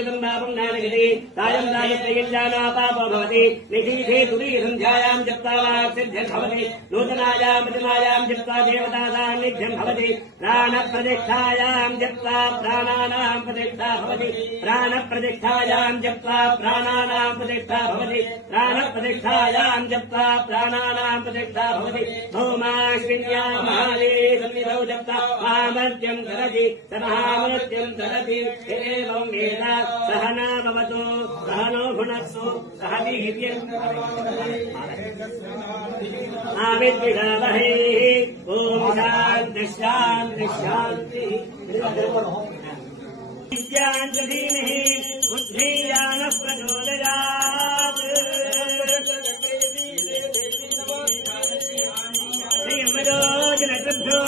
नागतं पापं नानगति तायं नागत्रयञ्जाना पापो भवति निशीथे तुरीसन्ध्यायां जप्ता वाक्सिद्ध्यं भवति नूतनायां प्रतिमायां जप्ता देवता सान्निध्यं भवति प्राणप्रतिष्ठायां जप्ता प्राणानां प्रतिष्ठा भवति प्राणप्रतिष्ठायां जप्ता प्राणानां प्रतिष्ठा भवति प्राणप्रतिष्ठायां जप्ता प्राणानां प्रतिष्ठा भवति भौमाश्विन्या महाले सन्निधौ जप्ता महामर्त्यं धरति स महामर्त्यं धरति एवं वेद सहना भवतु सहनो भुनक्तु सह वीर्यम् आविद्विषावहै ॐ शान्ति शान्ति शान्तिः विद्याञ्जलीनिः बुद्धियानः प्रचोदयात् श्रीमदो जनकृभ्यो